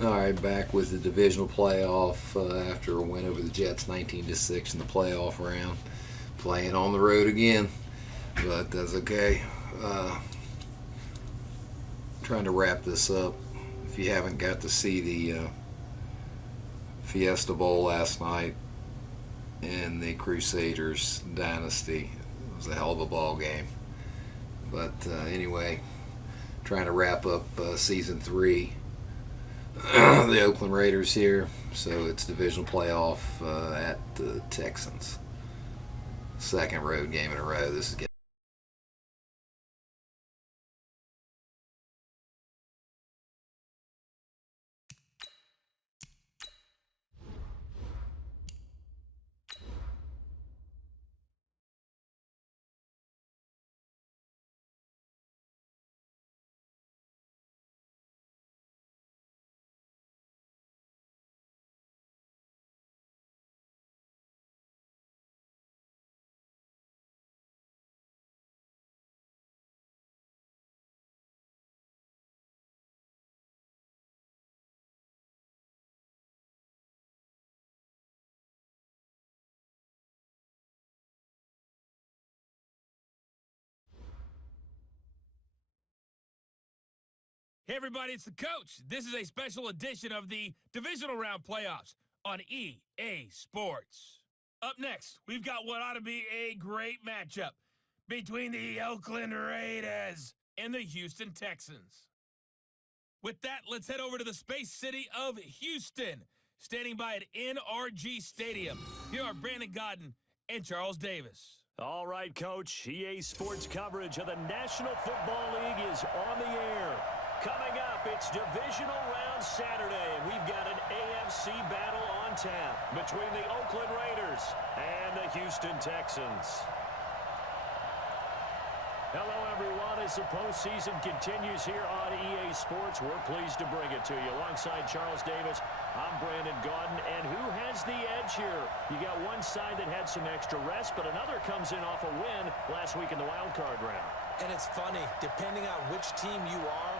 All right, back with the divisional playoff after a win over the Jets 19-6 in the playoff round. Playing on the road again, but that's okay. Trying to wrap this up. If you haven't got to see the Fiesta Bowl last night in the Crusaders dynasty, it was a hell of a ball game. But anyway, trying to wrap up season 3. The Oakland Raiders here, so it's divisional playoff at the Texans. Second road game in a row. This is getting. Hey everybody, it's the coach. This is a special edition of the Divisional Round Playoffs on EA Sports. Up next, we've got what ought to be a great matchup between the Oakland Raiders and the Houston Texans. With that, let's head over to the Space City of Houston. Standing by at NRG Stadium, here are Brandon Godden and Charles Davis. All right, Coach. EA Sports coverage of the National Football League is on the air. Coming up, it's Divisional Round Saturday, and we've got an AFC battle on tap between the Oakland Raiders and the Houston Texans. Hello, everyone. As the postseason continues here on EA Sports, we're pleased to bring it to you. Alongside Charles Davis, I'm Brandon Gaudin, and who has the edge here? You got one side that had some extra rest, but another comes in off a win last week in the wild card round. And it's funny, depending on which team you are,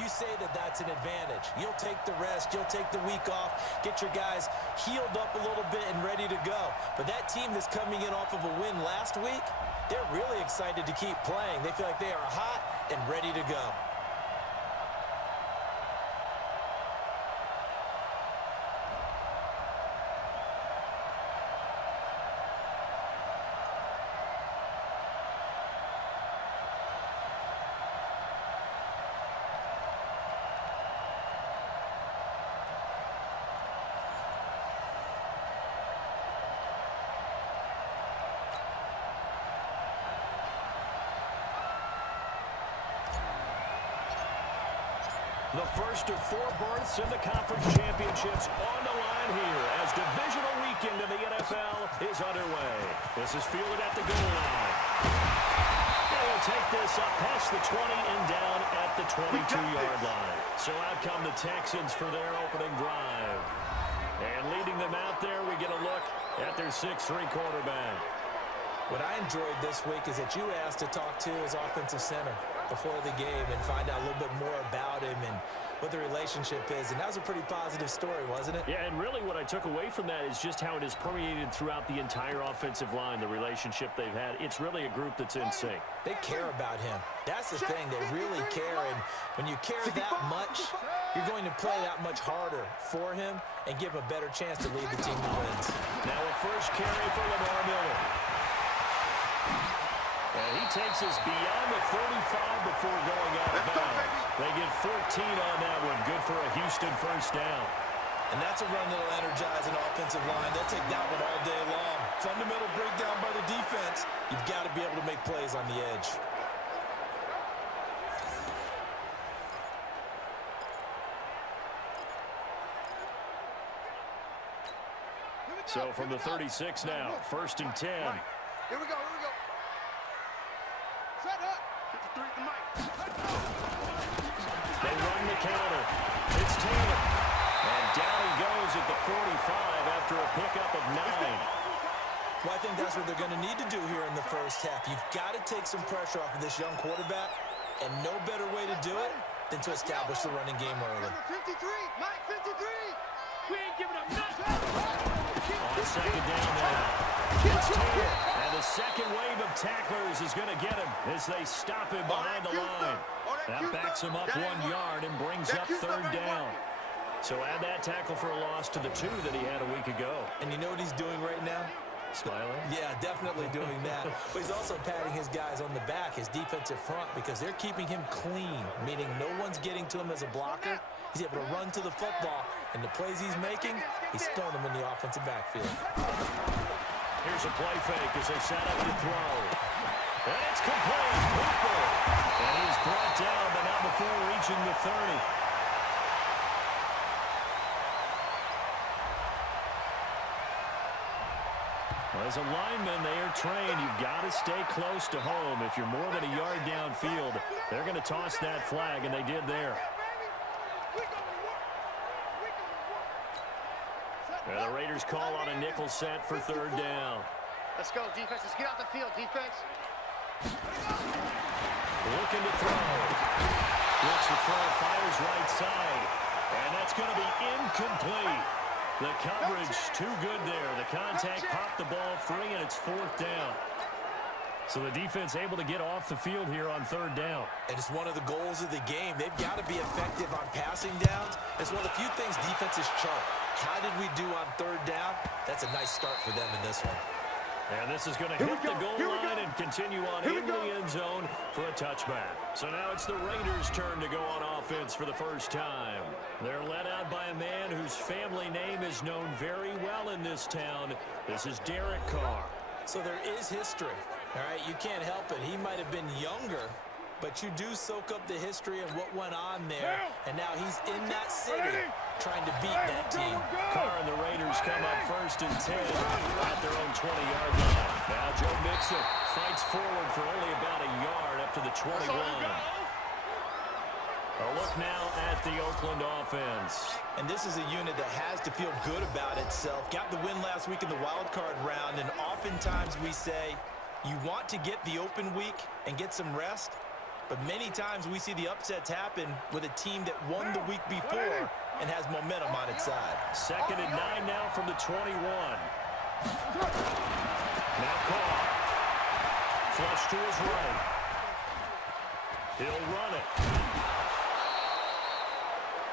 you say that that's an advantage. You'll take the rest, you'll take the week off, get your guys healed up a little bit and ready to go. But that team that's coming in off of a win last week, they're really excited to keep playing. They feel like they are hot and ready to go. The first of 4 berths in the conference championships on the line here as divisional weekend in the NFL is underway. This is fielded at the goal line. They will take this up past the 20 and down at the 22-yard line. So out come the Texans for their opening drive. And leading them out there, we get a look at their 6'3" quarterback. What I enjoyed this week is that you were asked to talk to his offensive center before the game and find out a little bit more about him and what the relationship is. And that was a pretty positive story, wasn't it? Yeah, and really what I took away from that is just how it has permeated throughout the entire offensive line, the relationship they've had. It's really a group that's in sync. They care about him. That's the thing. They really care. And when you care that much, you're going to play that much harder for him and give him a better chance to lead the team to wins. Now a first carry for Lamar Miller. And he takes us beyond the 35 before going out of bounds. They get 14 on that one. Good for a Houston first down. And that's a run that'll energize an offensive line. They'll take that one all day long. Fundamental breakdown by the defense. You've got to be able to make plays on the edge. So from the 36 now, 1st and 10. Here we go, here we go. Set up. Get the 3 to Mike. They run the counter. It's Taylor. And down he goes at the 45 after a pickup of 9. Well, I think that's what they're going to need to do here in the first half. You've got to take some pressure off of this young quarterback, and no better way to do it than to establish the running game early. Number 53, Mike 53. We ain't giving up nothing. On second down now. It's Taylor, and the second wave of tacklers is going to get him as they stop him behind the line. That backs him up 1 yard and brings up third down. So add that tackle for a loss to the 2 that he had a week ago. And you know what he's doing right now? Smiling? Yeah, definitely doing that. But he's also patting his guys on the back, his defensive front, because they're keeping him clean, meaning no one's getting to him as a blocker. He's able to run to the football, and the plays he's making, he's throwing them in the offensive backfield. Here's a play fake as they set up to throw. And it's complete. Hooper. And he's brought down, but not before reaching the 30. As a lineman, they are trained. You've got to stay close to home. If you're more than a yard downfield, they're going to toss that flag, and they did there. And the Raiders call on a nickel set for third down. Let's go, defense. Let's get out the field, defense. Looking to throw. Looks to throw, fires right side. And that's going to be incomplete. The coverage too good there. The contact popped the ball free, and it's fourth down. So the defense able to get off the field here on third down. And it's one of the goals of the game. They've got to be effective on passing downs. It's one of the few things defenses chart. How did we do on third down? That's a nice start for them in this one. And this is going to hit the goal line and continue on in the end zone for a touchback. So now it's the Raiders' turn to go on offense for the first time. They're led out by a man whose family name is known very well in this town. This is Derek Carr. So there is history. All right, you can't help it. He might have been younger, but you do soak up the history and what went on there. And now he's in that city trying to beat that team. Carr and the Raiders come up first and 10 at their own 20-yard line. Now Joe Mixon fights forward for only about a yard up to the 21. A look now at the Oakland offense. And this is a unit that has to feel good about itself. Got the win last week in the wild card round, and oftentimes we say you want to get the open week and get some rest. But many times we see the upsets happen with a team that won the week before and has momentum on its side. Second and 9 now from the 21. Now Carr. Flush to his right. He'll run it.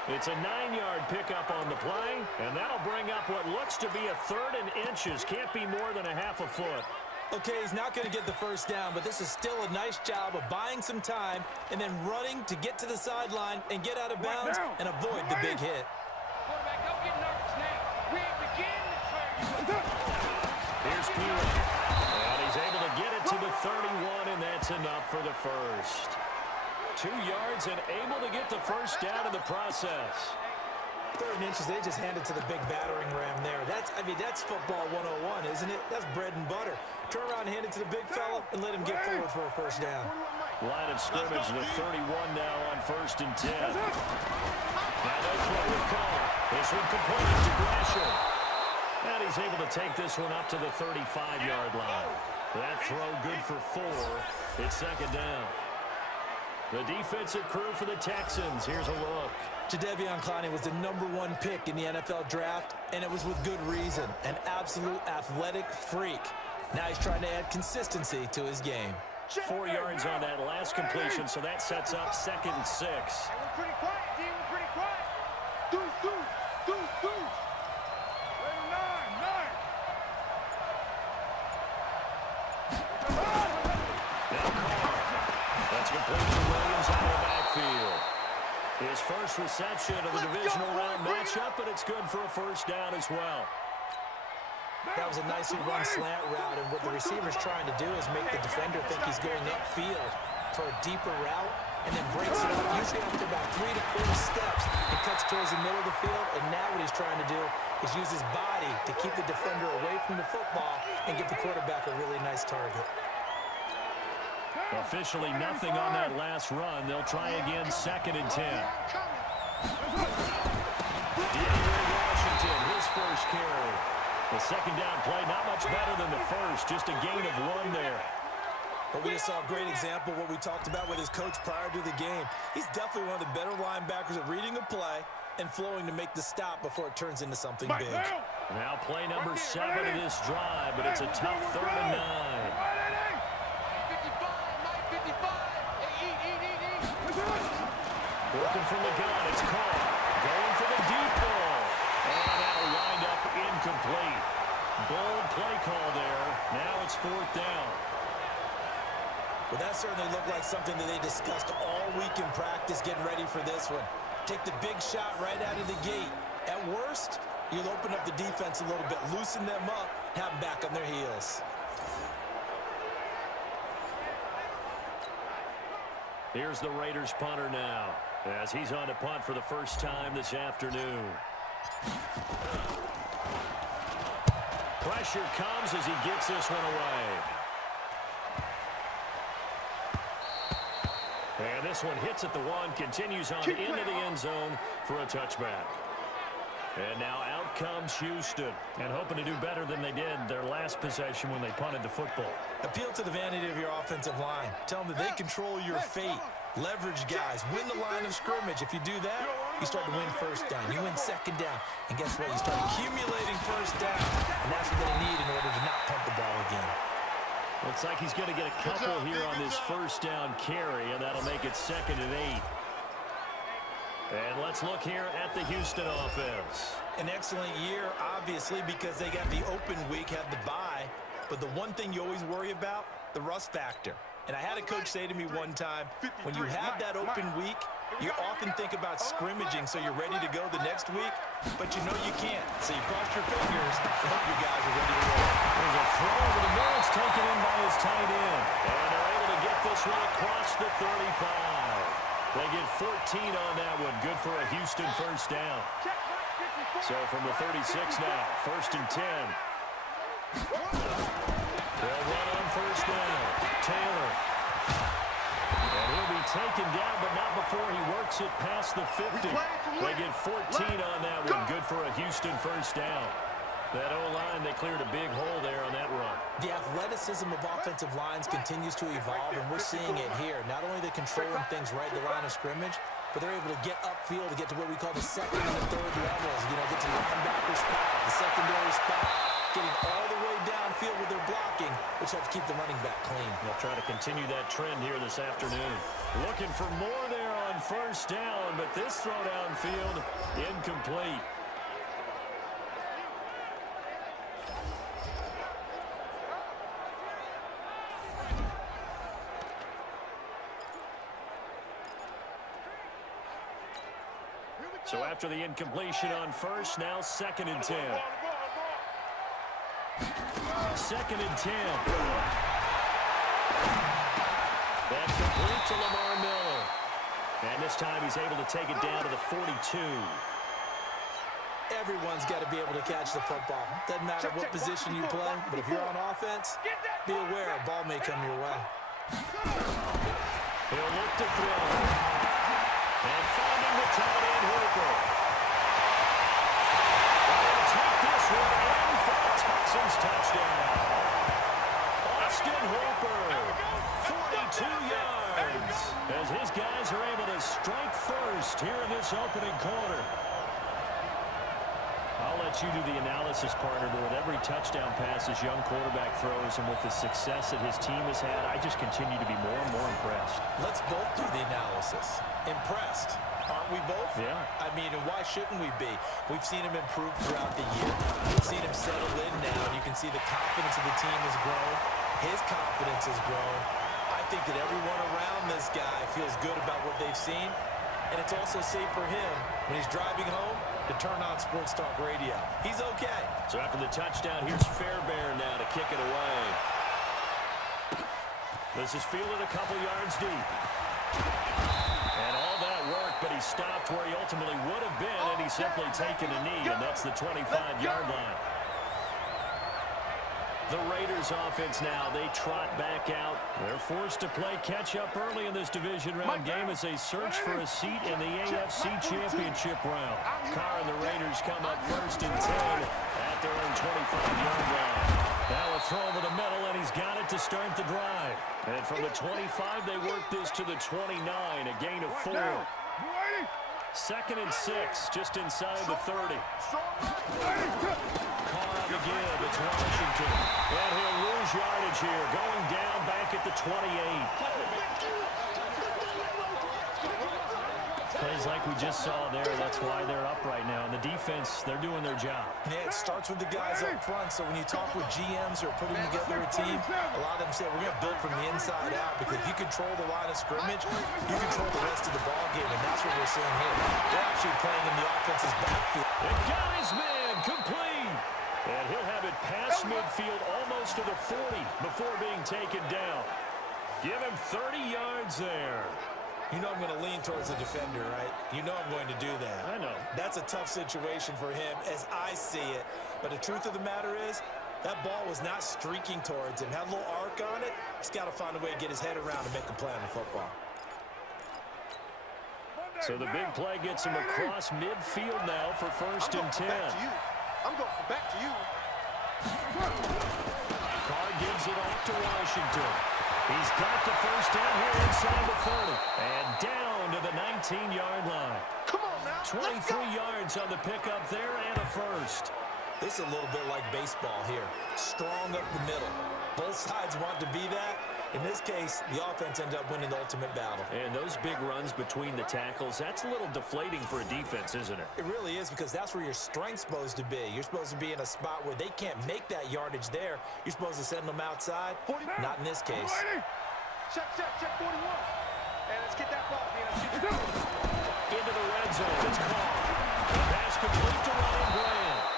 It's a 9-yard pickup on the play, and that'll bring up what looks to be a third and inches. Can't be more than a half a foot. Okay, he's not going to get the first down, but this is still a nice job of buying some time and then running to get to the sideline and get out of bounds and avoid the big hit. Quarterback, don't get nervous now. We ain't beginning. Here's Piro. And he's able to get it to the 31, and that's enough for the first. 2 yards and able to get the first down in the process. Third and inches, they just handed to the big battering ram there. That's football 101, isn't it? That's bread and butter. Turn around and hand it to the big fella and let him get forward for a first down. Line of scrimmage, the 31 now on first and 10. Now no throw with Carr. This one completed to Gresham. And he's able to take this one up to the 35-yard line. That throw good for 4. It's second down. The defensive crew for the Texans. Here's a look. Jadeveon Clowney was the #1 pick in the NFL draft, and it was with good reason. An absolute athletic freak. Now he's trying to add consistency to his game. 4 yards on that last completion, so that sets up second and 6. Hey, we're pretty quiet, D. We're pretty quiet. Deuce. Ready, 9. Now Carr. That's complete to Williams out of the backfield. His first reception of the divisional round matchup, but it's good for a first down as well. That was a nicely run slant route, and what the receiver's trying to do is make the defender think he's going upfield for a deeper route, and then breaks it up, usually after about 3 to 4 steps, and cuts towards the middle of the field. And now what he's trying to do is use his body to keep the defender away from the football and give the quarterback a really nice target. Officially nothing on that last run. They'll try again, second and 10. DeAndre Washington, his first carry. The second down play, not much better than the first, just a gain of 1 there. But we just saw a great example of what we talked about with his coach prior to the game. He's definitely one of the better linebackers at reading a play and flowing to make the stop before it turns into something big. Now play number 7 of this drive, but it's a tough 3rd and 9. 55, Mike, 55. Working from the gun, it's caught. Going for the deep ball. And now lined up incomplete. Bold play call there. Now it's 4th down. Well, that certainly looked like something that they discussed all week in practice getting ready for this one. Take the big shot right out of the gate. At worst, you'll open up the defense a little bit, loosen them up, have them back on their heels. Here's the Raiders punter now, as he's on to punt for the first time this afternoon. Pressure comes as he gets this one away. And this one hits at the 1, continues on into the end zone for a touchback. And now out comes Houston, and hoping to do better than they did their last possession when they punted the football. Appeal to the vanity of your offensive line. Tell them that they control your fate. Leverage guys. Win the line of scrimmage. If you do that, you start to win 1st down. You win 2nd down. And guess what? You start accumulating 1st down. And that's what they need in order to not punt the ball again. Looks like he's going to get a couple here on this 1st down carry, and that'll make it 2nd and 8. And let's look here at the Houston offense. An excellent year, obviously, because they got the open week, had the bye. But the one thing you always worry about, the rust factor. And I had a coach say to me one time, when you have that open week, you often think about scrimmaging so you're ready to go the next week, but you know you can't. So you cross your fingers and hope you guys are ready to roll. There's a throw over the middle. It's taken in by his tight end. And they're able to get this one across the 35. They get 14 on that one. Good for a Houston 1st down. So from the 36 now, 1st and 10. They'll run on 1st down. Taylor. And he'll be taken down, but not before he works it past the 50. They get 14 on that one. Good for a Houston 1st down. That O-line, they cleared a big hole there on that run. The athleticism of offensive lines continues to evolve, and we're seeing it here. Not only are they controlling things right at the line of scrimmage, but they're able to get upfield to get to what we call the 2nd and the 3rd levels. You know, get to the linebacker spot, the secondary spot, getting all the way downfield with their blocking, which helps keep the running back clean. They'll try to continue that trend here this afternoon. Looking for more there on 1st down, but this throw downfield, incomplete. So after the incompletion on 1st, now 2nd and 10. 2nd and 10. That's complete to Lamar Miller. And this time he's able to take it down to the 42. Everyone's got to be able to catch the football. Doesn't matter what position you play, but if you're on offense, be aware a ball may come your way. He'll look to throw. And finding the tight end, Hooper. They'll take this one in for a Texans touchdown. Austin Hooper, 42 yards, as his guys are able to strike first here in this opening quarter. I'll let you do the analysis, partner, but with every touchdown pass this young quarterback throws and with the success that his team has had, I just continue to be more and more impressed. Let's both do the analysis. Impressed. Aren't we both? Yeah. I mean, and why shouldn't we be? We've seen him improve throughout the year. We've seen him settle in now. You can see the confidence of the team has grown. His confidence has grown. I think that everyone around this guy feels good about what they've seen. And it's also safe for him when he's driving home to turn on Sports Talk Radio. He's okay. So after the touchdown, here's Fairbairn now to kick it away. This is fielded a couple yards deep. And all that work, but he stopped where he ultimately would have been, and he's simply taken a knee, and that's the 25-yard line. The Raiders offense now, they trot back out. They're forced to play catch-up early in this division round game as they search for a seat in the AFC Championship round. Carr and the Raiders come up 1st and 10 at their own 25-yard line. Now a throw over the middle, and he's got it to start the drive. And from the 25, they work this to the 29, a gain of 4. 2nd and 6, just inside the 30. Carr on the give. It's Washington. And he'll lose yardage here, going down back at the 28. Plays like we just saw there, that's why they're up right now. And the defense, they're doing their job. Yeah, it starts with the guys up front. So when you talk with GMs who are putting together a team, a lot of them say we're going to build from the inside out, because if you control the line of scrimmage, you control the rest of the ball game, and that's what we're seeing here. They're actually playing in the offense's backfield. It got his man complete. And he'll have it past midfield almost to the 40 before being taken down. Give him 30 yards there. You know I'm going to lean towards the defender, right? You know I'm going to do that. I know. That's a tough situation for him as I see it. But the truth of the matter is, that ball was not streaking towards him. Had a little arc on it. He's got to find a way to get his head around and make a play on the football. So the big play gets him across midfield now for 1st and 10. I'm going back to you. Carr gives it off to Washington. He's got the 1st down here inside the 30. And down to the 19-yard line. Come on now. 23 yards on the pickup there and a 1st. This is a little bit like baseball here. Strong up the middle. Both sides want to be that. In this case, the offense ended up winning the ultimate battle. And those big runs between the tackles, that's a little deflating for a defense, isn't it? It really is, because that's where your strength's supposed to be. You're supposed to be in a spot where they can't make that yardage there. You're supposed to send them outside. Not in this case. Check 41. And let's get that ball, man. Into the red zone. It's caught. Pass complete to Ryan Grant.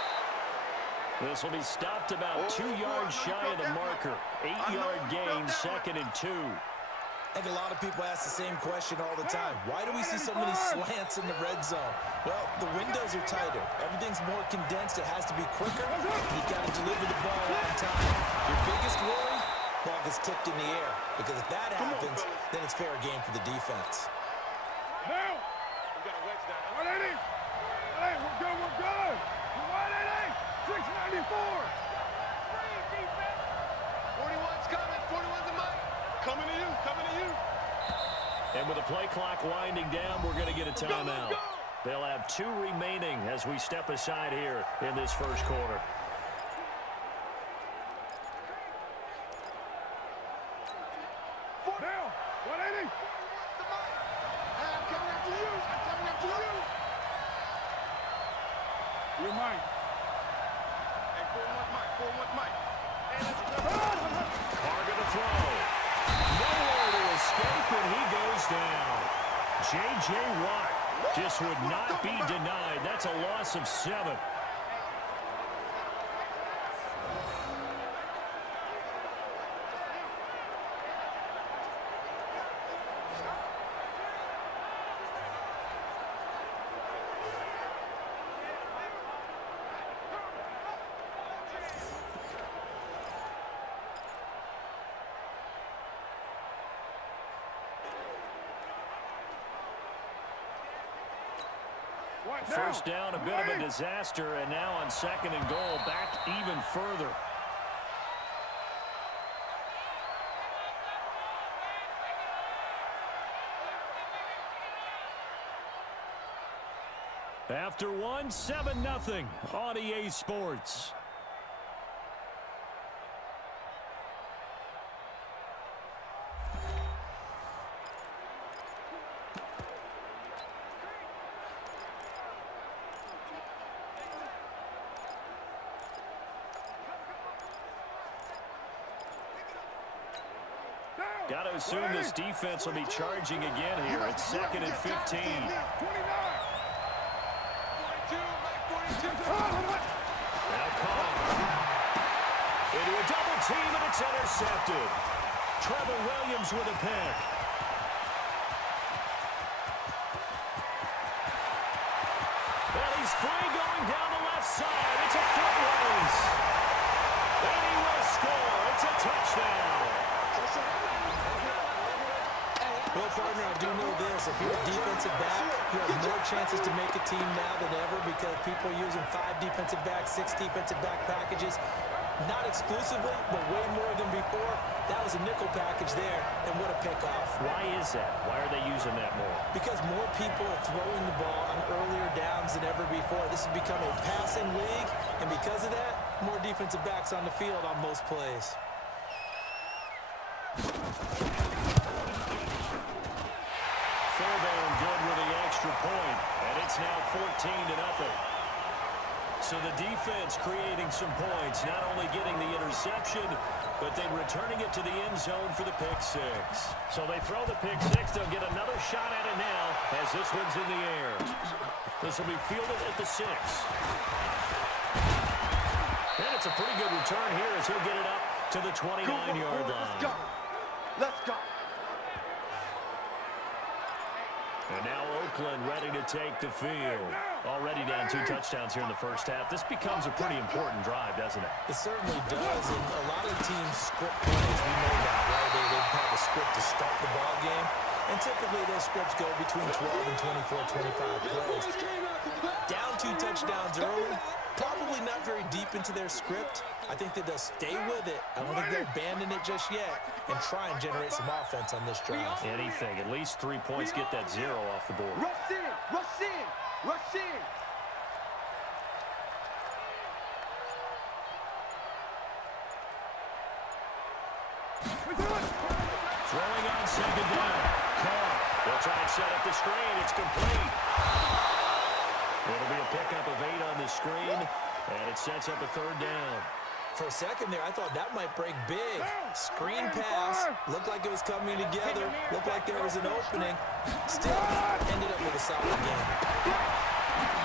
This will be stopped about 2 yards shy of the marker. 8-yard gain, 2nd and 2. I think a lot of people ask the same question all the time. Why do we see so many slants in the red zone? Well, the windows are tighter. Everything's more condensed. It has to be quicker. You've got to deliver the ball on time. Your biggest worry? Ball gets tipped in the air. Because if that happens, then it's fair game for the defense. Now. We got a wedge down. 180. Hey, we're good. 180. 694. 41's coming. 41's the mic. Coming to you. And with the play clock winding down, we're going to get a timeout. They'll have 2 remaining as we step aside here in this 1st quarter. Now, 180. I'm coming after you. You're mine. Hey, 41's Mike. Carr gonna throw. Nowhere to escape, and he goes down. J.J. Watt just would not be denied. That's a loss of 7. First down, a bit of a disaster, and now on 2nd and goal, back even further. After 1, 7-0 on EA Sports. Got to assume this defense will be charging again here. It's 2nd and 15. Now Carr. Into a double team, and it's intercepted. Trevor Williams with a pick. And he's free going down the left side. It's a foot race. And he will score. It's a touchdown. Well, partner, I do know this. If you're a defensive back, you have more chances to make a team now than ever, because people are using 5 defensive backs, 6 defensive back packages. Not exclusively, but way more than before. That was a nickel package there, and what a pickoff. Why is that? Why are they using that more? Because more people are throwing the ball on earlier downs than ever before. This has become a passing league, and because of that, more defensive backs on the field on most plays. Fairbairn good with the extra point, and it's now 14-0. So the defense creating some points, not only getting the interception, but then returning it to the end zone for the pick six. So they throw the pick six. They'll get another shot at it now as this one's in the air. This will be fielded at the 6. And it's a pretty good return here as he'll get it up to the 29-yard line. Let's go. Let's go. And now Oakland ready to take the field. Already down 2 touchdowns here in the first half. This becomes a pretty important drive, doesn't it? It certainly does, and a lot of teams script plays. We know that, right? They have a script to start the ball game, and typically those scripts go between 12 and 24, 25 plays. Down 2 touchdowns early, probably not very deep into their script. I think that they'll stay with it. I don't think they'll abandon it just yet and try and generate some offense on this drive. Anything. At least 3 points, get that 0 off the board. Rush in. Rush in. Rush in. Throwing on second down. Carr. They'll try and set up the screen. It's complete. It'll be a pickup of 8 on the screen, and it sets up a 3rd down. For a second there, I thought that might break big. Screen pass. Looked like it was coming together. Looked like there was an opening. Still ended up with a solid game.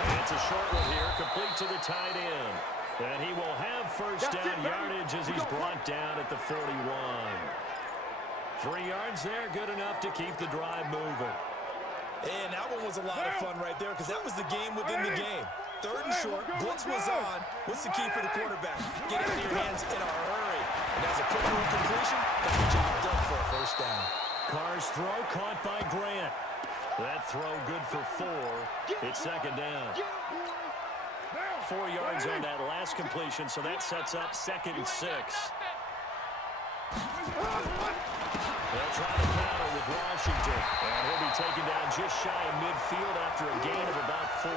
And it's a short one here, complete to the tight end. And he will have first down yardage as he's brought down at the 41. 3 yards there, good enough to keep the drive moving. And that one was a lot of fun right there because that was the game within the game. 3rd and short, blitz was on. What's the key for the quarterback? Get it in your hands in a hurry. And as a quick completion, got the job done for a first down. Carr's throw caught by Grant. That throw good for 4. It's 2nd down. 4 yards on that last completion, so that sets up 2nd and 6. They'll try to counter with Washington, and he'll be taken down just shy of midfield after a gain of about 4.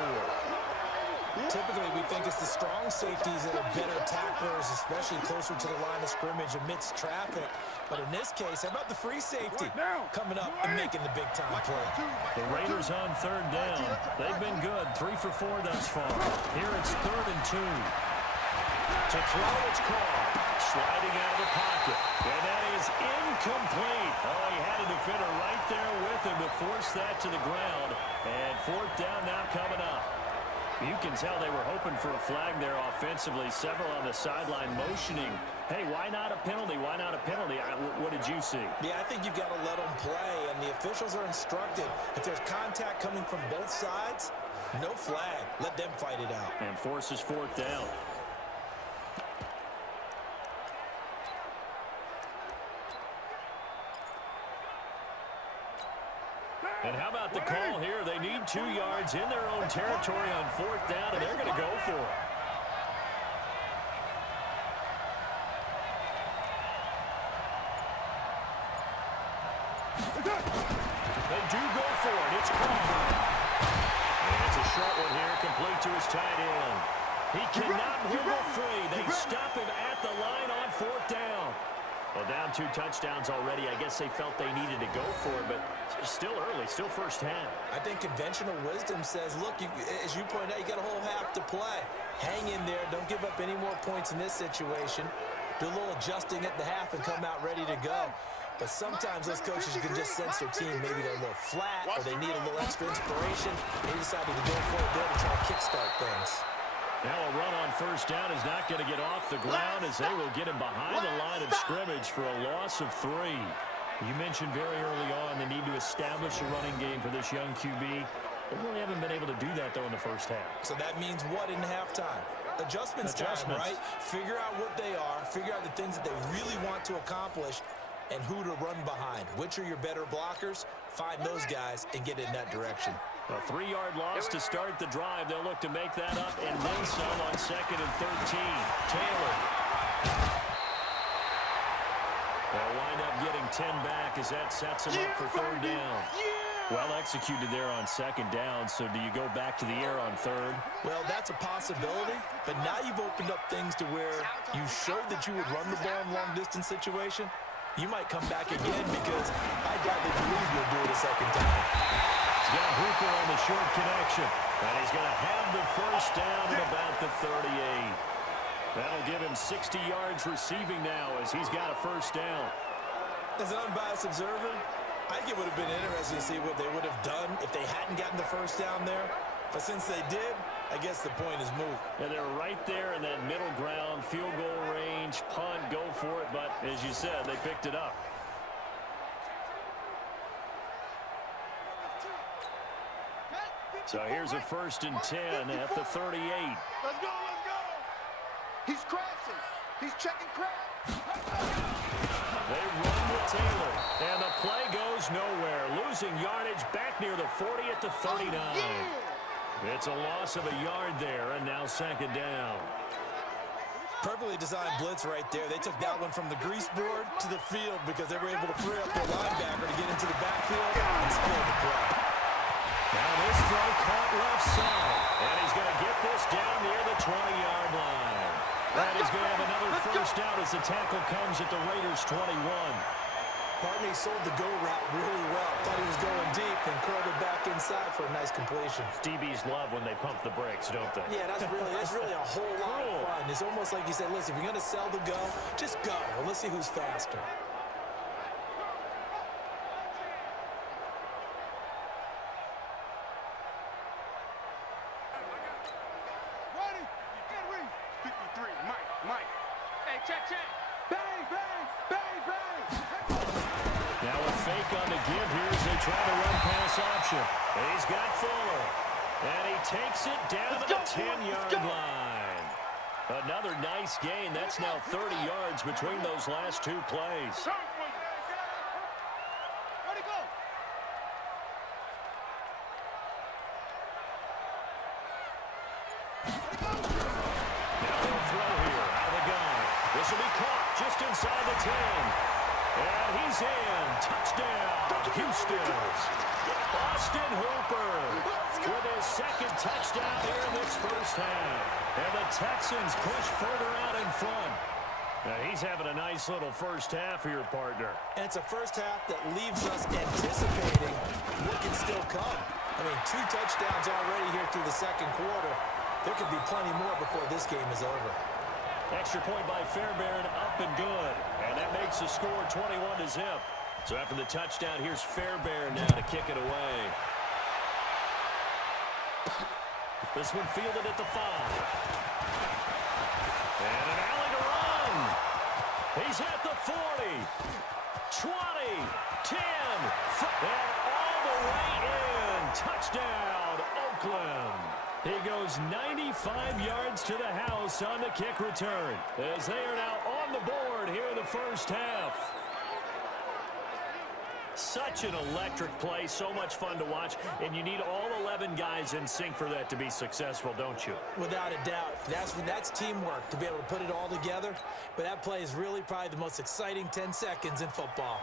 Typically, we think it's the strong safeties that are better tacklers, especially closer to the line of scrimmage amidst traffic. But in this case, how about the free safety coming up and making the big-time play? The Raiders on 3rd down. They've been good, 3 for 4 thus far. Here it's 3rd and 2. To throw, it's Carr. Sliding out of the pocket. And that is incomplete. Oh, he had a defender right there with him to force that to the ground. And 4th down now coming up. You can tell they were hoping for a flag there offensively. Several on the sideline motioning. Hey, why not a penalty? Why not a penalty? What did you see? Yeah, I think you've got to let them play, and the officials are instructed. If there's contact coming from both sides, no flag. Let them fight it out. And forces 4th down. And how about the call here? They need 2 yards in their own territory on 4th down, and they're going to go for it. They do go for it. It's called. And it's a short one here, complete to his tight end. He cannot wiggle free. They stop him at the line on 4th down. Well, down 2 touchdowns already. I guess they felt they needed to go for it, but still early, still first half. I think conventional wisdom says, look, as you point out, you got a whole half to play. Hang in there. Don't give up any more points in this situation. Do a little adjusting at the half and come out ready to go. But sometimes those coaches can just sense their team. Maybe they're a little flat or they need a little extra inspiration. They decided to go for it there to try to kickstart things. Now a run on 1st down is not going to get off the ground as they will get him behind the line of scrimmage for a loss of 3. You mentioned very early on the need to establish a running game for this young QB. They really haven't been able to do that, though, in the first half. So that means what in halftime? Adjustments time, right? Figure out what they are, figure out the things that they really want to accomplish, and who to run behind. Which are your better blockers? Find those guys and get in that direction. A 3-yard loss to start the drive. They'll look to make that up and then some on 2nd and 13. Taylor They'll wind up getting 10 back as that sets them up for third down. Well executed there on second down, so do you go back to the air on third? Well, that's a possibility, but now you've opened up things to where you showed that you would run the ball in long-distance situation. You might come back again because I doubt they believe you'll do it a second time. He's got Hooper on the short connection, and he's going to have the first down at about the 38. That'll give him 60 yards receiving now as he's got a first down. As an unbiased observer, I think it would have been interesting to see what they would have done if they hadn't gotten the first down there. But since they did, I guess the point is moot. And they're right there in that middle ground, field goal range, punt, go for it. But as you said, they picked it up. So here's a 1st and 10 at the 38. Let's go, let's go. He's crashing. He's checking crash. They run with Taylor, and the play goes nowhere. Losing yardage back near the 40 at the 39. It's a loss of a yard there, and now second down. Perfectly designed blitz right there. They took that one from the grease board to the field because they were able to free up their linebacker to get into the backfield and spoil the play. Now this throw caught left side, and he's going to get this down near the 20-yard line. And he's going to have another first down as the tackle comes at the Raiders' 21. Barney sold the go route really well. Thought he was going deep and curled it back inside for a nice completion. DBs love when they pump the brakes, don't they? Yeah, that's really a whole lot of fun. It's almost like you said, listen, if you're going to sell the go, just go. Let's see who's faster. Ready? Get ready. 53. Mike. Hey, check. Bang, bang, bang, bang. Now a fake on the give here as they try to run pass option. He's got Fuller. And he takes it down to the 10-yard line. Another nice gain. That's now 30 yards between those last two plays. Ready, go. Now they'll throw here out of the gun. This will be caught just inside the 10. And he's in. Touchdown, Houston. Austin Hooper with his second touchdown here in this first half. And the Texans push further out in front. Now he's having a nice little first half here, partner. And it's a first half that leaves us anticipating what can still come. I mean, 2 touchdowns already here through the second quarter. There could be plenty more before this game is over. Extra point by Fairbairn, up and good. And that makes the score 21-0. So after the touchdown, here's Fairbairn now to kick it away. This one fielded at the 5. And an alley to run. He's at the 40, 20, 10, and all the way in. Touchdown, Oakland. He goes 95 yards to the house on the kick return as they are now on the board here in the first half. Such an electric play, so much fun to watch, and you need all 11 guys in sync for that to be successful, don't you? Without a doubt. That's teamwork to be able to put it all together. But that play is really probably the most exciting 10 seconds in football.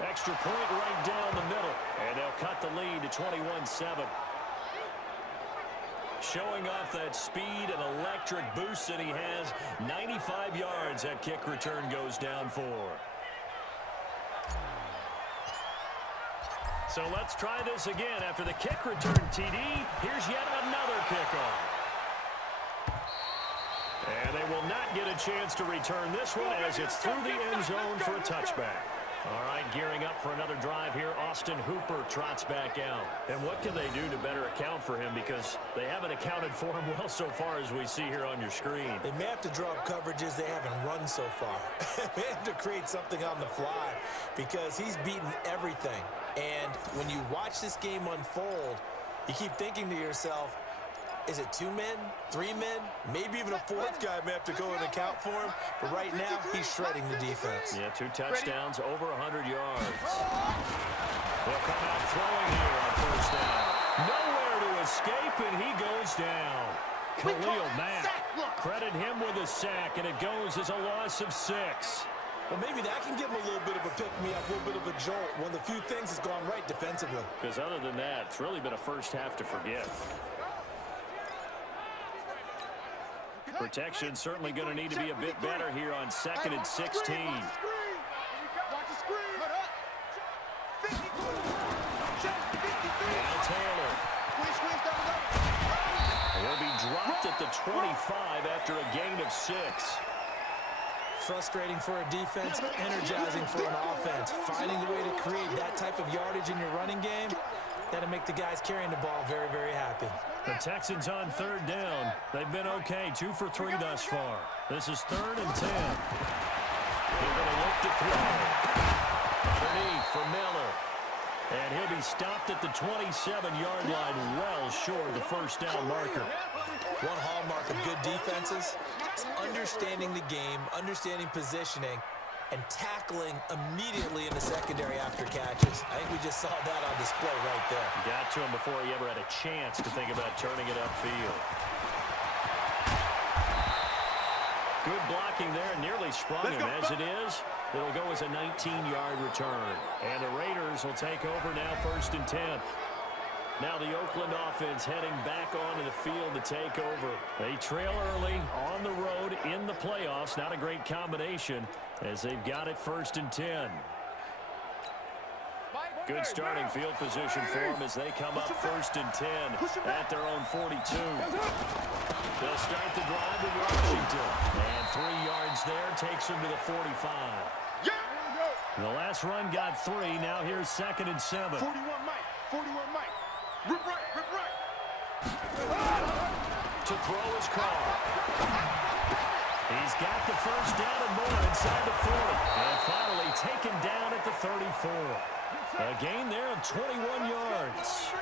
Extra point right down the middle, and they'll cut the lead to 21-7. Showing off that speed and electric boost that he has. 95 yards that kick return goes down for. So let's try this again. After the kick return TD, here's yet another kickoff. And they will not get a chance to return this one as it's through the end zone for a touchback. All right, gearing up for another drive here. Austin Hooper trots back out. And what can they do to better account for him? Because they haven't accounted for him well so far as we see here on your screen. They may have to draw up coverages they haven't run so far. They have to create something on the fly because he's beaten everything. And when you watch this game unfold, you keep thinking to yourself, is it 2 men, 3 men, maybe even a 4th guy may have to go and account for him. But right now, he's shredding the defense. Yeah, 2 touchdowns, over 100 yards. They'll come out throwing here on first down. Nowhere to escape, and he goes down. Khalil Mack, credit him with a sack, and it goes as a loss of 6. Well, maybe that can give him a little bit of a pick-me-up, a little bit of a jolt. One of the few things that's gone right defensively. Because other than that, it's really been a first half to forget. Protection certainly going to need to be a bit better here on 2nd and 16. Watch the screen. Now Taylor. He'll be dropped at the 25 after a gain of 6. Frustrating for a defense, energizing for an offense. Finding a way to create that type of yardage in your running game, that'll make the guys carrying the ball very, very happy. The Texans on 3rd down. They've been okay, 2 for 3 thus far. This is 3rd and 10. They're going to look to throw. Underneath for Miller. And he'll be stopped at the 27-yard line, well short of the first down marker. One hallmark of good defenses is understanding the game, understanding positioning, and tackling immediately in the secondary after catches. I think we just saw that on display right there. Got to him before he ever had a chance to think about turning it upfield. Good blocking there, nearly sprung him. As it is, it'll go as a 19-yard return. And the Raiders will take over now, 1st and 10. Now the Oakland offense heading back onto the field to take over. They trail early on the road in the playoffs. Not a great combination as they've got it 1st and 10. Good starting field position for them as they come up 1st and 10 at their own 42. They'll start the drive with Washington. And 3 yards there takes them to the 45. The last run got 3. Now here's 2nd and 7. 41 Mike. 41 Mike. Rip right, rip right. To throw his car. He's got the first down and more inside the 40. And finally taken down at the 34. A gain there of 21 yards.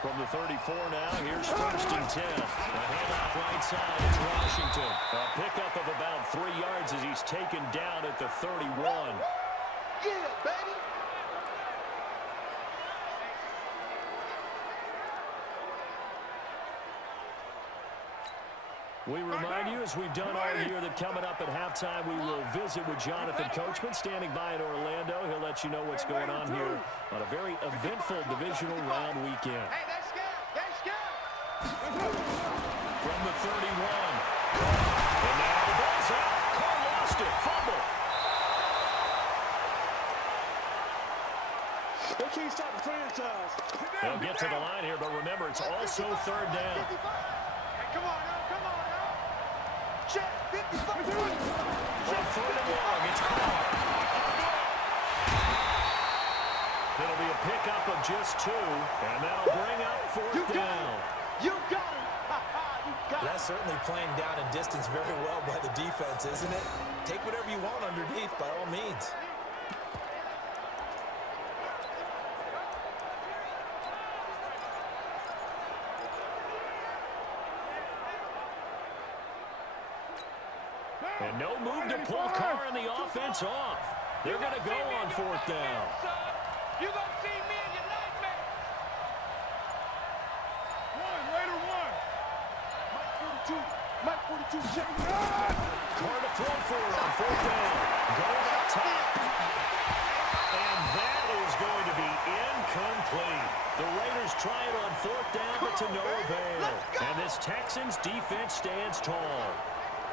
From the 34 now, here's 1st and 10. A handoff right side, it's Washington. A pickup of about 3 yards as he's taken down at the 31. Yeah, baby. We remind you, as we've done all year, that coming up at halftime, we will visit with Jonathan Coachman, standing by in Orlando. He'll let you know what's going on here on a very eventful divisional round weekend. Hey, that's good. That's good. From the 31. And now the ball's out. Carr lost it. Fumble. They can't stop the franchise. They'll get to the line here, but remember, it's also 3rd down. Hey, come on now. Come on now. Check. 55. On 3rd and long, it's Carr. It'll be a pickup of just 2, and that'll bring up 4th down. You got it. You got it. That's certainly playing down in distance very well by the defense, isn't it? Take whatever you want underneath, by all means. And no move to pull Carr and the offense off. They're going to go on 4th down. You're going to see me in your nightmare. Later one. Mike 42, check it out. Carr to throw for it on 4th down. Going up top. And that is going to be incomplete. The Raiders try it on 4th down, but to no avail. And this Texans defense stands tall.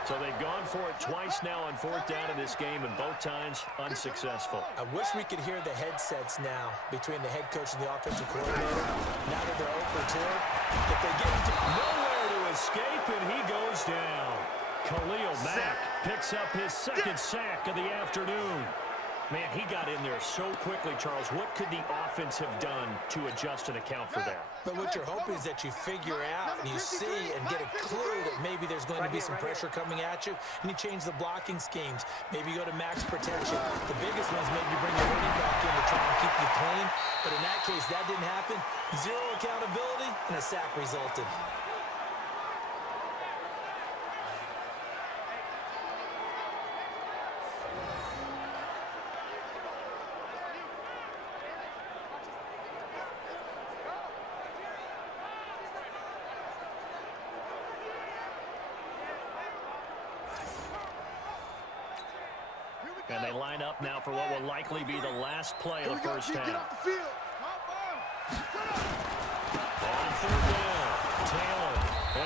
So they've gone for it twice now on 4th down in this game, and both times unsuccessful. I wish we could hear the headsets now between the head coach and the offensive coordinator. Now that they're 0 for 2, if they get into Nowhere to escape, and he goes down. Khalil Mack picks up his 2nd sack of the afternoon. Man, he got in there so quickly, Charles. What could the offense have done to adjust and account for that? But what you're hoping is that you figure out and you see and get a clue that maybe there's going to be some pressure coming at you, and you change the blocking schemes. Maybe you go to max protection. The biggest ones maybe you bring your running back in to try and keep you clean. But in that case, that didn't happen. 0 accountability, and a sack resulted. And they line up now for what will likely be the last play of the first Get half. off the field. On third down, Taylor.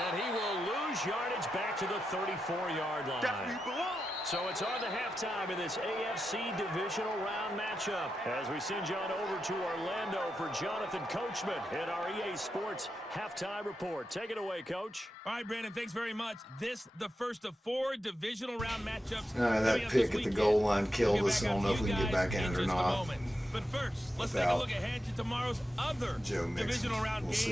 And he will lose yardage back to the 34-yard line. That's where you belong. So it's on to halftime in this AFC Divisional Round matchup as we send you on over to Orlando for Jonathan Coachman in our EA Sports Halftime Report. Take it away, Coach. All right, Brandon, thanks very much. This, the first of 4 divisional round matchups. That pick at the goal line killed us. I don't know if we can get back in it or not. But first, let's take a look ahead to tomorrow's other Joe Mixon. divisional round We'll games. see if